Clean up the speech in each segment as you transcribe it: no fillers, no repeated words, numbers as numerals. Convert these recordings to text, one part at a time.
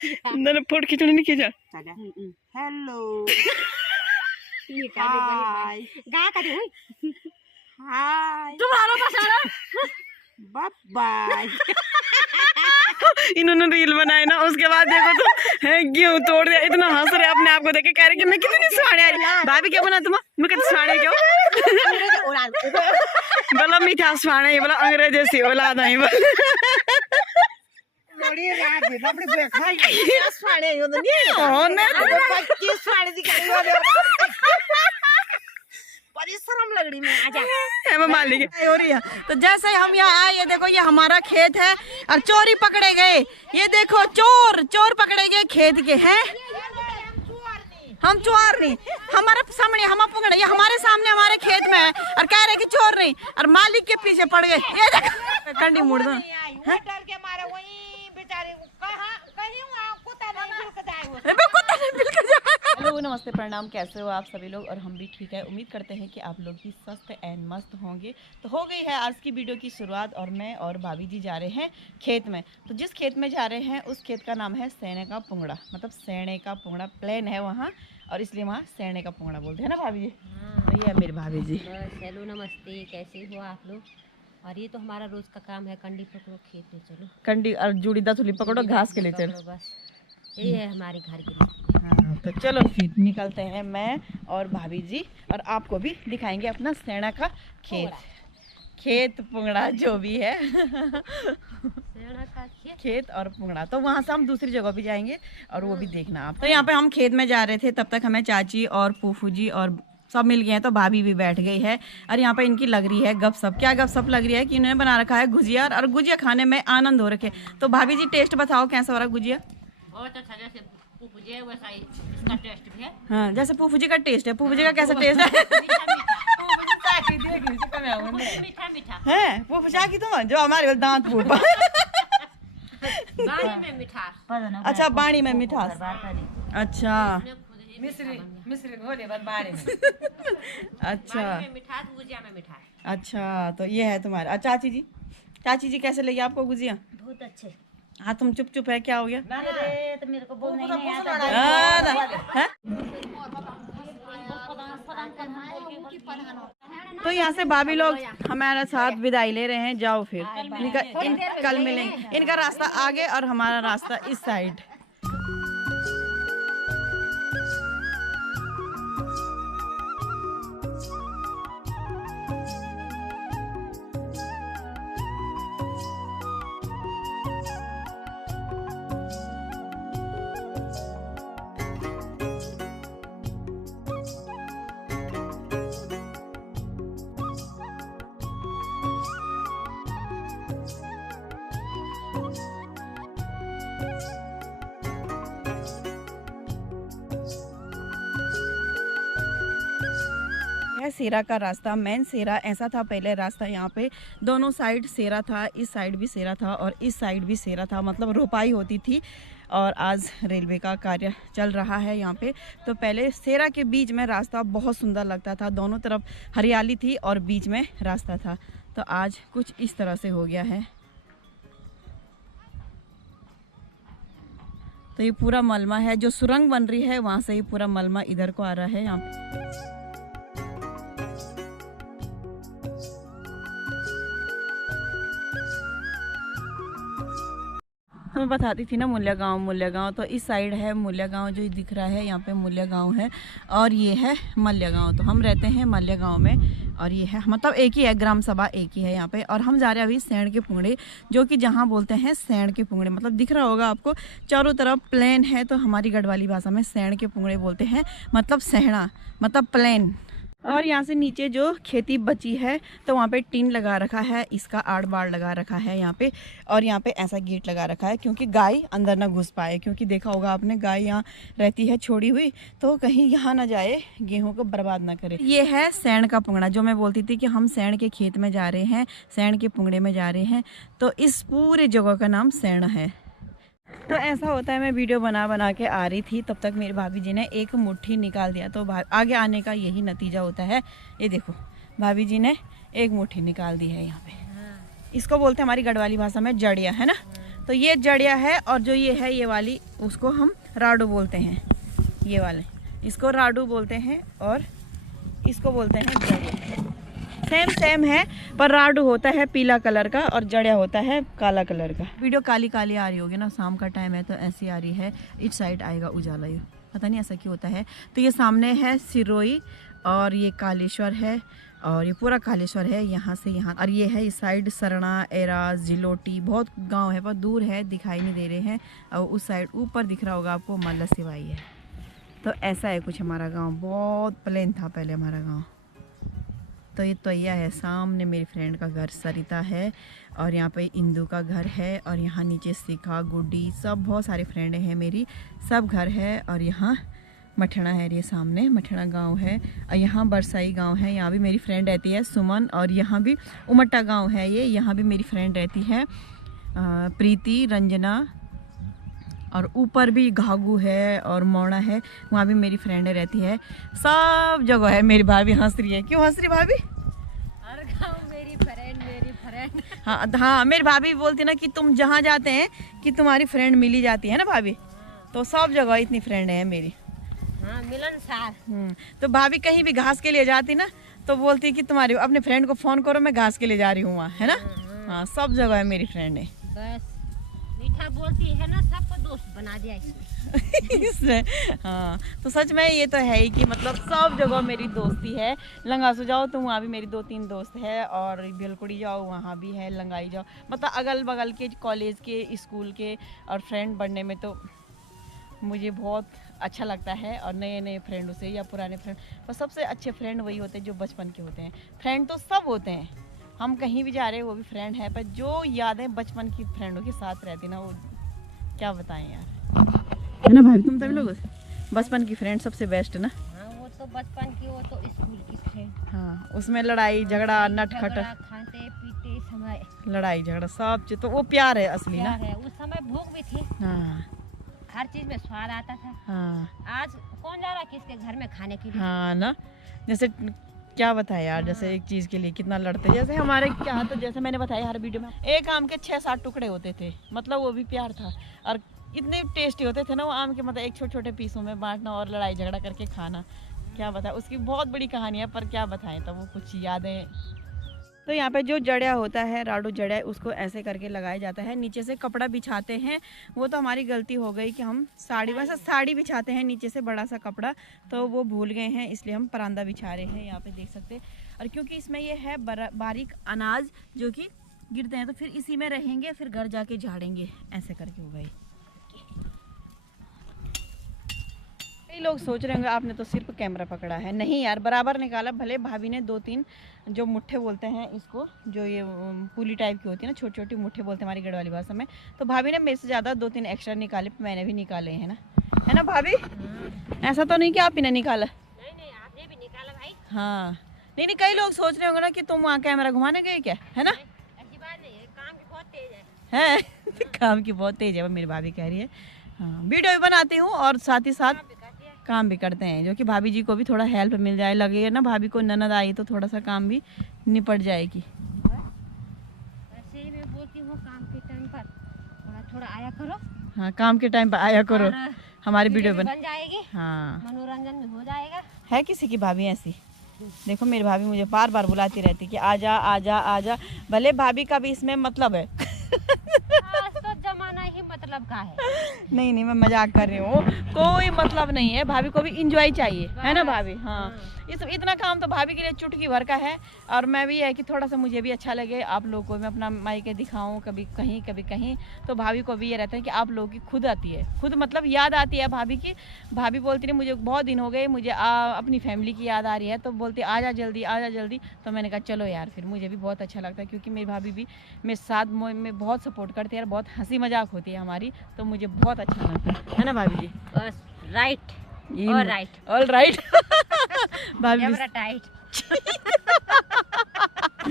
अंदर फोट खिचड़ी नहीं खींचा। हेलो हाय गा का दे हाय तुम्हारा बसारा बाय बाय। इन्होंने रील बनाए ना, उसके बाद देखो तो है गेहूं तोड़ दिया, इतना हंस रहे अपने आप को देख के, कह रहे कि मैं कितनी सुहाने आ रही। भाभी क्या बना तुम? मैं कहती सुहाने क्यों? बोला मीठा सुहाने, ये बोला अंग्रेज जैसी औलाद आई। बड़ी रात है अपने देखा ही स्वाड़े यो तो नहीं कौन है? 25 स्वाड़े दिखाई वाले बड़ी शर्म लग रही। मैं आजा है मालिक हो रही है। तो जैसे हम यहाँ आए, ये देखो ये हमारा खेत है और चोरी पकड़े गए। ये देखो चोर पकड़े गए खेत के हैं। हम चोर नहीं, हमारे सामने हम पकड़े, ये हमारे सामने हमारे खेत में है और कह रहे कि चोर नहीं, और मालिक के पीछे पड़ गए। ये देखो कंडी मुड़ दो डर के मारे वही बेचारे कहां कहीं कुत्ता नहीं मिल के जाए। हेलो नमस्ते प्रणाम, कैसे हो आप सभी लोग? और हम भी ठीक है। उम्मीद करते हैं कि आप लोग भी स्वस्थ एंड मस्त होंगे। तो हो गई है आज की वीडियो की शुरुआत और मैं और भाभी जी जा रहे हैं खेत में। तो जिस खेत में जा रहे हैं उस खेत का नाम है सेने का पुंगड़ा, मतलब सेने का पुंगड़ा प्लेन है वहाँ, और इसलिए वहाँ सेने का पुंगड़ा बोलते हैं ना भाभी जी। तो ये है मेरी भाभी जी। हेलो नमस्ते, कैसे हो आप लोग? और ये तो हमारा रोज का काम है, कंडी पकड़ो खेत में चलो, कंडी और जुड़ी दथुली पकड़ो घास के लिए चलो, बस ये है हमारी घर की। हाँ तो चलो फिर निकलते हैं मैं और भाभी जी, और आपको भी दिखाएंगे अपना सेना का खेत पुंगड़ा जो भी है। खेत और पुंगड़ा, तो वहाँ से हम दूसरी जगह भी जाएंगे और वो भी देखना आप। तो यहाँ पे हम खेत में जा रहे थे, तब तक हमें चाची और फूफू जी और सब मिल गए हैं, तो भाभी भी बैठ गई है और यहाँ पे इनकी लग रही है गपशप। क्या गपशप लग रही है कि इन्होंने बना रखा है गुजिया, और गुजिया खाने में आनंद हो रखे। तो भाभी जी टेस्ट बताओ कैसा हो रहा गुजिया? बहुत अच्छा, जैसे फूफू जी वैसा ही इसका टेस्ट भी है। हाँ जैसे फूफू जी का टेस्ट है। फूफू जी का कैसा टेस्ट है? मीठा मीठा है फूफू चाह की तुम जो हमारे दांत फूट। बाड़ी में मिठास। अच्छा बाणी में मिठास। अच्छा मिस्री घोले बस बाड़े में। अच्छा में मिठास, गुजिया में मिठास। अच्छा तो ये है तुम्हारा। चाची जी कैसे लगी आपको गुजिया? बहुत अच्छे। हाँ तुम चुप है, क्या हो गया? अरे तो मेरे को बोलना ही नहीं आता। तो यहाँ से भाभी लोग हमारे साथ विदाई ले रहे हैं। जाओ फिर कल मिलेंगे। इनका रास्ता आगे और हमारा रास्ता इस साइड। सेरा का रास्ता, मेन सेरा ऐसा था पहले रास्ता। यहाँ पे दोनों साइड सेरा था, इस साइड भी सेरा था और इस साइड भी सेरा था, मतलब रोपाई होती थी। और आज रेलवे का कार्य चल रहा है यहाँ पे। तो पहले सेरा के बीच में रास्ता बहुत सुंदर लगता था, दोनों तरफ हरियाली थी और बीच में रास्ता था। तो आज कुछ इस तरह से हो गया है। तो ये पूरा मलमा है, जो सुरंग बन रही है वहाँ से ही पूरा मलमा इधर को आ रहा है। यहाँ पे तो मैं बताती थी ना मूल्या गांव, तो इस साइड है मूल्या गांव जो दिख रहा है, यहाँ पे मूल्या गांव है और ये है मल्या गांव। तो हम रहते हैं मल्या गांव में और ये है मतलब एक ही है, ग्राम सभा एक ही है यहाँ पे। और हम जा रहे हैं अभी सेण के पुंगड़े, जो कि जहाँ बोलते हैं सेण के पुंगड़े, मतलब दिख रहा होगा आपको चारों तरफ प्लेन है। तो हमारी गढ़वाली भाषा में सेण के पुंगड़े बोलते हैं, मतलब सहना मतलब प्लेन। और यहाँ से नीचे जो खेती बची है तो वहाँ पे टीन लगा रखा है, इसका आड़ बाड़ लगा रखा है यहाँ पे। और यहाँ पे ऐसा गेट लगा रखा है क्योंकि गाय अंदर ना घुस पाए, क्योंकि देखा होगा आपने गाय यहाँ रहती है छोड़ी हुई, तो कहीं यहाँ ना जाए, गेहूं को बर्बाद ना करे। ये है सेण का पुंगड़ा, जो मैं बोलती थी कि हम सेण के खेत में जा रहे हैं, सेण के पुंगड़े में जा रहे हैं। तो इस पूरे जगह का नाम सेण है। तो ऐसा होता है, मैं वीडियो बना के आ रही थी, तब तक मेरी भाभी जी ने एक मुट्ठी निकाल दिया। तो आगे आने का यही नतीजा होता है। ये देखो भाभी जी ने एक मुट्ठी निकाल दी है यहाँ पे। इसको बोलते हैं हमारी गढ़वाली भाषा में जड़िया, है ना। तो ये जड़िया है, और जो ये है ये वाली उसको हम राडू बोलते हैं। ये वाले इसको राडू बोलते हैं और इसको बोलते हैं जड़िया। सेम है, पर राडू होता है पीला कलर का और जड़िया होता है काला कलर का। वीडियो काली काली आ रही होगी ना, शाम का टाइम है तो ऐसी आ रही है। इस साइड आएगा उजाला, ये पता नहीं ऐसा क्यों होता है। तो ये सामने है सिरोई और ये कालेश्वर है, और ये पूरा कालेश्वर है यहाँ से यहाँ। और ये है इस साइड सरना, एराज, जिलोटी, बहुत गांव है पर दूर है, दिखाई नहीं दे रहे हैं। और उस साइड ऊपर दिख रहा होगा आपको मल्ला सिवाई है। तो ऐसा है कुछ हमारा गांव, बहुत प्लेन था पहले हमारा गांव। तो ये तोय्या है, सामने मेरी फ्रेंड का घर सरिता है, और यहाँ पे इंदू का घर है, और यहाँ नीचे शिखा, गुड्डी, सब बहुत सारे फ्रेंड हैं मेरी, सब घर है। और यहाँ मठना है, ये सामने मठना गांव है, और यहाँ बरसाई गांव है, यहाँ भी मेरी फ्रेंड रहती है सुमन। और यहाँ भी उमट्टा गांव है ये, यहाँ भी मेरी फ्रेंड रहती है प्रीति, रंजना। और ऊपर भी घागू है और मोड़ा है, वहाँ भी मेरी फ्रेंड रहती है। सब जगह है। मेरी भाभी हंस रही है, क्यों हंस रही भाभी? हर गाँव मेरी फ्रेंड। हाँ, मेरी भाभी बोलती ना कि तुम जहाँ जाते हैं कि तुम्हारी फ्रेंड मिली जाती है ना भाभी। तो सब जगह इतनी फ्रेंड है मेरी। हाँ, मिलनसार। तो भाभी कहीं भी घास के लिए जाती ना तो बोलती कि तुम्हारी अपने फ्रेंड को फोन करो, मैं घास के लिए जा रही हूँ वहाँ, है ना। हाँ, सब जगह है मेरी फ्रेंड है। बस मीठा बोलती है ना, सबको दोस्त बना दिया इसने। हाँ, तो सच में ये तो है ही कि मतलब सब जगह मेरी दोस्ती है। लंगासू जाओ तो वहाँ भी मेरी 2-3 दोस्त है, और बेलकुड़ी जाओ वहाँ भी है, लंगाई जाओ, मतलब अगल बगल के कॉलेज के, स्कूल के और फ्रेंड बनने में तो मुझे बहुत अच्छा लगता है। और नए नए फ्रेंडों से या पुराने फ्रेंड, पर सबसे अच्छे फ्रेंड वही होते हैं जो बचपन के होते हैं। फ्रेंड तो सब होते हैं, हम कहीं भी जा रहे हैं वो भी फ्रेंड है, पर जो यादें बचपन की फ्रेंडों के साथ रहती ना, वो क्या बताएं यार, है ना भाई। तुम तभी लोग बचपन की फ्रेंड सबसे बेस्ट ना। हाँ, वो तो बचपन की, वो तो स्कूल की फ्रेंड। हाँ, उसमें लड़ाई झगड़ा, नटखट, खाते पीते समय, लड़ाई झगड़ा सब चीज, तो वो प्यार है असली ना। है। उस समय भूख भी थी। हाँ हर चीज में स्वाद आता था। हाँ आज कौन जा रहा है किसके घर में खाने के लिए। हाँ ना, जैसे क्या बताएं यार, जैसे एक चीज़ के लिए कितना लड़ते। जैसे हमारे क्या, तो जैसे मैंने बताया हर वीडियो में, एक आम के 6-7 टुकड़े होते थे, मतलब वो भी प्यार था। और इतने टेस्टी होते थे ना वो आम के, मतलब एक छोटे छोटे पीसों में बांटना और लड़ाई झगड़ा करके खाना। क्या बताएं, उसकी बहुत बड़ी कहानी है, पर क्या बताएं, तो वो कुछ यादें। तो यहाँ पे जो जड़िया होता है, राडू जड़िया, उसको ऐसे करके लगाया जाता है। नीचे से कपड़ा बिछाते हैं, वो तो हमारी गलती हो गई कि हम साड़ी, वैसे साड़ी बिछाते हैं नीचे से बड़ा सा कपड़ा, तो वो भूल गए हैं, इसलिए हम परांदा बिछा रहे हैं। यहाँ पे देख सकते हैं। और क्योंकि इसमें ये है बारीक अनाज जो कि गिरते हैं, तो फिर इसी में रहेंगे, फिर घर जाके झाड़ेंगे, ऐसे करके हो गई। कई लोग सोच रहे होंगे आपने तो सिर्फ कैमरा पकड़ा है। नहीं यार, बराबर निकाला। भले भाभी ने 2-3 जो मुट्ठे बोलते हैं इसको, जो ये पूली टाइप की होती है ना, छोटी छोटी मुट्ठे बोलते हैं हमारी गढ़ वाली भाषा में, तो भाभी ने मेरे से ज़्यादा 2-3 एक्स्ट्रा निकाले, मैंने भी निकाले हैं ना, है ना भाभी। ऐसा तो नहीं कि आप ही ने निकाला। नहीं, आपने भी निकाला भाई। हाँ, नहीं, कई लोग सोच रहे होंगे ना कि तुम वहाँ कैमरा घुमाने गए क्या, है ना। ऐसी बात नहीं है, काम की बहुत तेज है। काम की बहुत तेज है, वो मेरी भाभी कह रही है। हाँ, वीडियो भी बनाती हूँ और साथ ही साथ काम भी करते हैं, जो कि भाभी जी को भी थोड़ा हेल्प मिल जाए। लगे ना भाभी को ननद आई तो थोड़ा सा काम भी निपट जाएगी। ऐसे ही मैं बोलती हूँ, काम के टाइम पर थोड़ा थोड़ा आया करो। हाँ, काम के टाइम पर आया करो, हमारी वीडियो बन जाएगी। हाँ, मनोरंजन भी हो जाएगा। है किसी की भाभी ऐसी। देखो मेरी भाभी मुझे बार बार बुलाती रहती कि आजा आजा आजा। भले भाभी का भी इसमें मतलब है। आज तो जमाना ही मतलब का है। नहीं, मैं मजाक कर रही हूँ, कोई मतलब नहीं है। भाभी को भी इंजॉय चाहिए, है ना भाभी। हाँ, इतना काम तो भाभी के लिए चुटकी भर का है। और मैं भी है कि थोड़ा सा मुझे भी अच्छा लगे, आप लोगों को मैं अपना मायके दिखाऊं, कभी कहीं। तो भाभी को भी ये रहता है कि आप लोगों की खुद आती है, खुद मतलब याद आती है भाभी की। भाभी बोलती नहीं मुझे बहुत दिन हो गए, मुझे अपनी फैमिली की याद आ रही है, तो बोलती आजा जल्दी। तो मैंने कहा चलो यार, फिर मुझे भी बहुत अच्छा लगता है, क्योंकि मेरी भाभी भी मेरे साथ में बहुत सपोर्ट करती है और बहुत हंसी मजाक होती है हमारी, तो मुझे बहुत अच्छा लगता है ना भाभी जी। बस राइट, ऑल राइट। भाभी टाइट।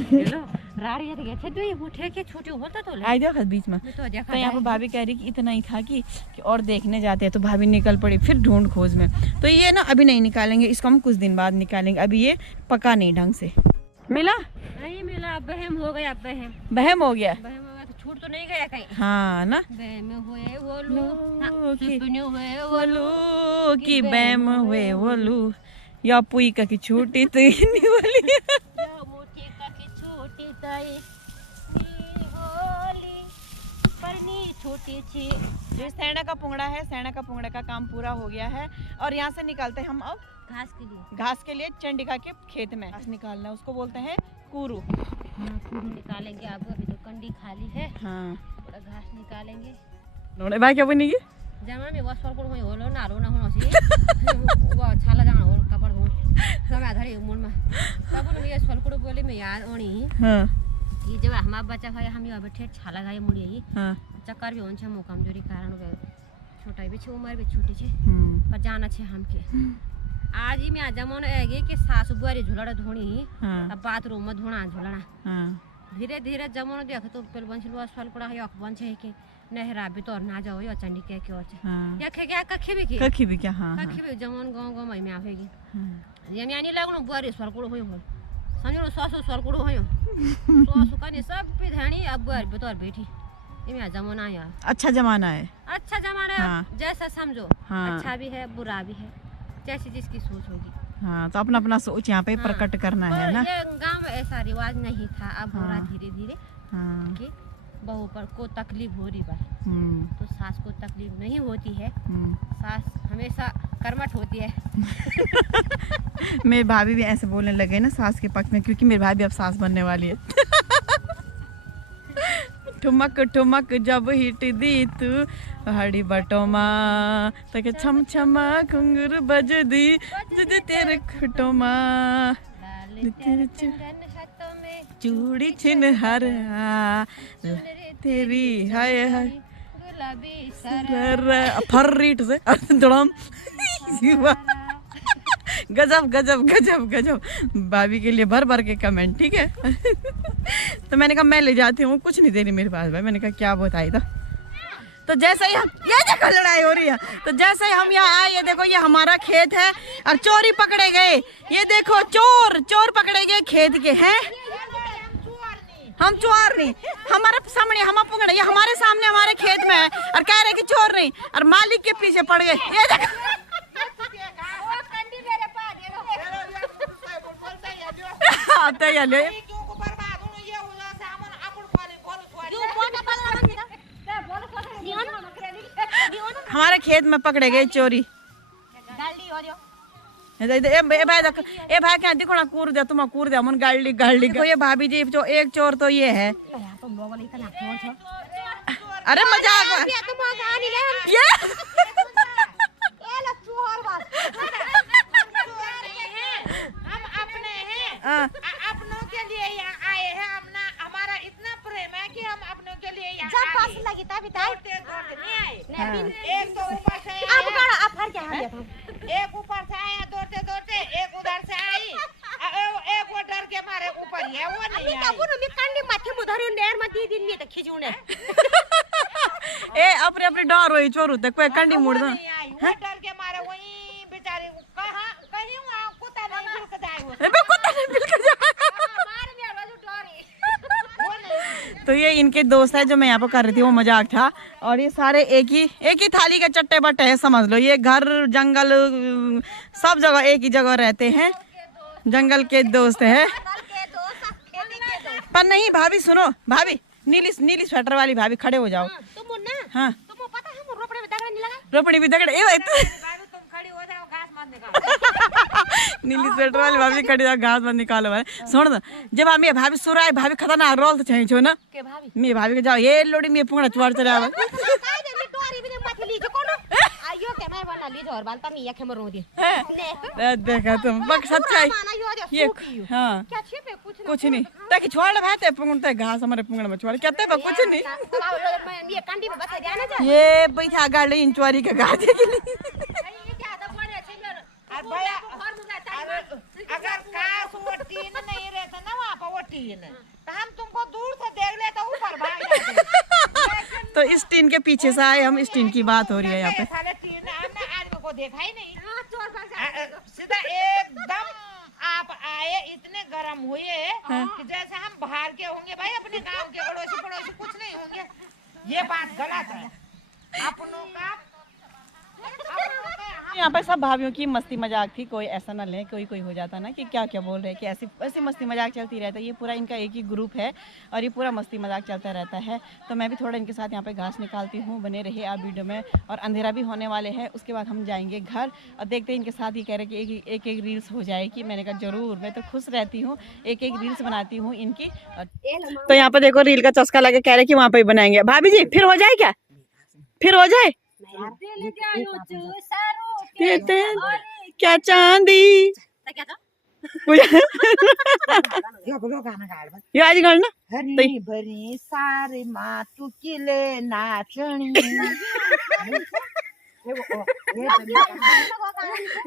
हेलो राड़ी गए थे तो ये मुठे के छोटे होता तो आई देखा बीच में। तो यहाँ पर भाभी कह रही कि इतना ही था कि और देखने जाते हैं, तो भाभी निकल पड़ी फिर ढूंढ खोज में। तो ये ना अभी नहीं निकालेंगे, इसको हम कुछ दिन बाद निकालेंगे, अभी ये पका नहीं ढंग से। मिला नहीं मिला, बहम हो गया। बहम हो गया। तो छूट तो नहीं गया कहीं। हाँ ना, बैम हुए वो लू, हाँ, की सुपने हुए वो वोलू की बैम हुए वोलू, या पुई का की छूटी तो नहीं बोली। या मोटी का की छोटी ताई नी होली पर नी छोटी छी। जो सैना का पुंगड़ा है, सैना का पुंगड़ा का काम पूरा हो गया है और यहाँ से निकालते हैं हम अब घास के लिए चंडिका के खेत में घास निकालना है, उसको बोलते हैं कूरू। हाँ, पूरू निकालेंगे। अब अभी तो कंडी खाली है, हाँ थोड़ा घास निकालेंगे। नोड़े भाई क्या बनेगी? जमा में वस पर कोई होलो ना रो ना होनो सी वो छाला जाना हो कपड़ हो समय धरी मूल में तब न ये सोलकुड़ बोले में याद ओनी। हाँ ये जब हमारा बच्चा भाई हम ये बैठे छाला गाय मुड़ी ही हाँ चक्कर भी होन छे मो कमजोरी कारण छोटा भी छे उम्र भी छोटी छे पर जाना छे हम के आज ही में जमन आगे के सासु बुआरी झुलड़ धोनी अब बाथरूम में धोना झुलना धीरे धीरे जमन देख तो पेल बंचलुआ सोलकुड़ा है अख बन छे के नहरा भी तोर ना जाओ या चंडी के और या खे क्या कखी भी क्या। हाँ कखी भी जमन गांव में आवेगी ये यानी लागनो बुआरी सोलकुड़ होई हो संजो सासु सोलकुड़ होयो सासु कनी सब पे धानी अब बुआरी भी तोर बैठी इमे जमाना है। अच्छा जमाना है, अच्छा जमाना है। हाँ। जैसा समझो। हाँ। अच्छा भी है बुरा भी है, जैसी जिसकी सोच होगी। हाँ तो अपना अपना सोच यहाँ पे प्रकट करना है ना। गांव में ऐसा रिवाज नहीं था, अब हो रहा धीरे धीरे कि बहू पर को तकलीफ हो रही बार तो सास को तकलीफ नहीं होती है, सास हमेशा कर्मठ होती है। मेरी भाभी भी ऐसे बोलने लगे ना सास के पक्ष में, क्योंकि मेरी भाभी अब सास बनने वाली है। ठुमक ठुमक जब हिट दी तू पहाड़ी बटोमा तक छम छमा घुंघरू बज दी तुझे तेरे खटोमा चूड़ी छिन हर तेरी हाय हाय फर्रीट से धड़म। गजब गजब गजब गजब, भाभी के लिए भर भर के कमेंट। ठीक है। तो मैंने कहा मैं ले जाती हूँ, कुछ नहीं दे रही मेरे पास भाई। मैंने कहा क्या बताई था। तो जैसे ही हम ये देखो लड़ाई हो रही है, तो जैसे ही हम यहाँ आए ये देखो ये हमारा खेत है और चोरी पकड़े गए। ये देखो चोर पकड़े गए खेत के हैं। हम चोर नहीं, हमारे सामने हम पकड़े, ये हमारे सामने हमारे खेत में है और कह रहे कि चोर नहीं, और मालिक के पीछे पड़ गए। ये देखो हमारे खेत में पकड़े गए चोरी। ए भाई क्या देखो ना कूर दे तुम कूर दे मन गाड़ी गाड़ी को। ये भाभी जी जो एक चोर तो ये है। अरे मजाक ये अपनों के लिए यहाँ आए हैं। अपना हमारा इतना प्रेम है कि हम अपनों के लिए यहाँ आए। लगी तभी नहीं आए। एक तो ऊपर से एक ऊपर से आया दौड़ते दौड़ते, एक उधर से आई, एक वो डर के मारे ऊपर ही है, वो नहीं ए अपने अपने डर हुई चोर होते कोई कंडी मुड़ दो डर के मारे वही बेचारे कहाँ कहीं कुत्ता नहीं मिल जाए कुत्ता नहीं मिल जाए। तो ये इनके दोस्त है जो मैं यहाँ पर कर रही थी, वो मजाक था। और ये सारे एक ही थाली के चट्टे बट्टे है समझ लो। ये घर जंगल सब जगह एक ही जगह रहते हैं, जंगल के दोस्त है। पर नहीं भाभी सुनो, भाभी नीली स्वेटर वाली भाभी खड़े हो जाओ। हाँ रोपड़ी भी दगड़ नीली स्वेटर वाली भाभी खड़ी घास मत निकालो भाई। सुन जब मैं भाभी सुराय भाभी खतरनाक रोल तो चाहिए छो ना मैं भाभी के जाओ ये लोड़ी में पुंगड़ा चुआर चला देखा तुम पक सच्चाई ये। हाँ कुछ नहीं ताकि छोड़ भाते पुंगड़ते घास हमारे पुंगड़ में छोड़ कहते कुछ नहीं। ये बैठा गाड़ी इंचवारी के घास अगर काश वो टीन नहीं रहता ना वहाँ पर वो टीन तो हम तुमको दूर से देख ले तो ऊपर भाग जाते। तो इस टीन के पीछे से आए हम, इस टीन की बात हो रही है यहाँ पे। टीन हमने आदमी को देखा ही नहीं, सीधा एकदम आप आए इतने गर्म हुए कि जैसे हम बाहर के होंगे भाई, अपने गांव के अड़ोसी पड़ोसी कुछ नहीं होंगे। ये बात गलत है। अपनों का यहाँ पर सब भाभीियों की मस्ती मजाक थी, कोई ऐसा ना ले, कोई कोई हो जाता ना कि क्या क्या बोल रहे हैं, कि ऐसी ऐसी मस्ती मजाक चलती रहता है। ये पूरा इनका एक ही ग्रुप है और ये पूरा मस्ती मजाक चलता रहता है। तो मैं भी थोड़ा इनके साथ यहाँ पे घास निकालती हूँ। बने रहे आप वीडियो में, और अंधेरा भी होने वाले हैं। उसके बाद हम जाएंगे घर और देखते हैं इनके साथ। ये कह रहे कि एक एक रील्स हो जाएगी। मैंने कहा जरूर, मैं तो खुश रहती हूँ, एक एक रील्स बनाती हूँ इनकी। तो यहाँ पर देखो रील का चस्का लगे, कह रहे कि वहाँ पे बनाएंगे। भाभी जी फिर हो जाए क्या, फिर हो जाए क्या चांदी ये आज गाना हरी भरी सारी माँ तू किले नाचनी।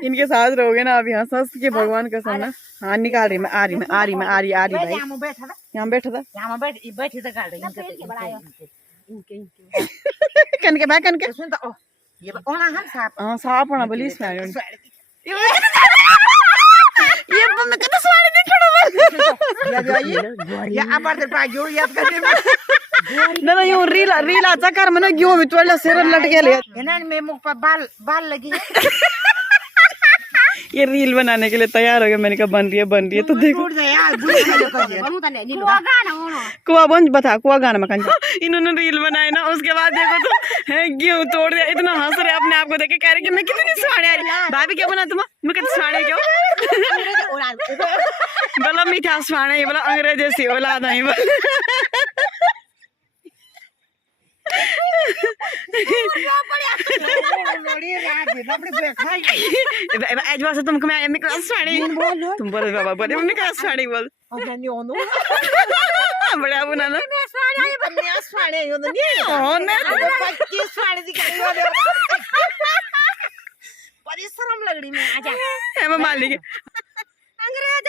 इनके साथ रहोगे ना अभी, हंस हंस के भगवान का सामना। हाँ निकाल रही मैं, आ रही भाई, यहाँ बैठा था कनके भाई कनके ये ओला हम साहब हाँ साफ होना बोली इसमें ये मैं कहता स्वाद नहीं खड़ा या अपर पा जो याद करने ना यूं रील आचा कर मैंने क्यों भी तोला सिर लट के ले इन्होंने में मुख पर बाल लगी है। ये रील बनाने के लिए तैयार हो गया। मैंने कहा बन रही है तो देखो कुआ बन बता कुआ गाना मकान इन्होंने रील बनाए ना, उसके बाद देखो तो है गेहूं तोड़ दिया। इतना हंस रहे अपने आप को देख के, कह रहे कि मैं कितनी स्वाड़े आ रही। भाभी क्या बना तुम, मैं कहती स्वाड़े क्यों बोला मीठा स्वाड़े, ये बोला अंग्रेज जैसी औलाद नहीं तुमको मैं तुम बोलो बाबा बोले मम्मी का स्वाड़ी बोल बड़ा बुना ना परिश्रम लग रही मैं आजा मैं मालिक अंग्रेज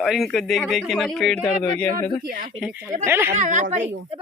और इनको देख देख के ना पेट दर्द हो गया।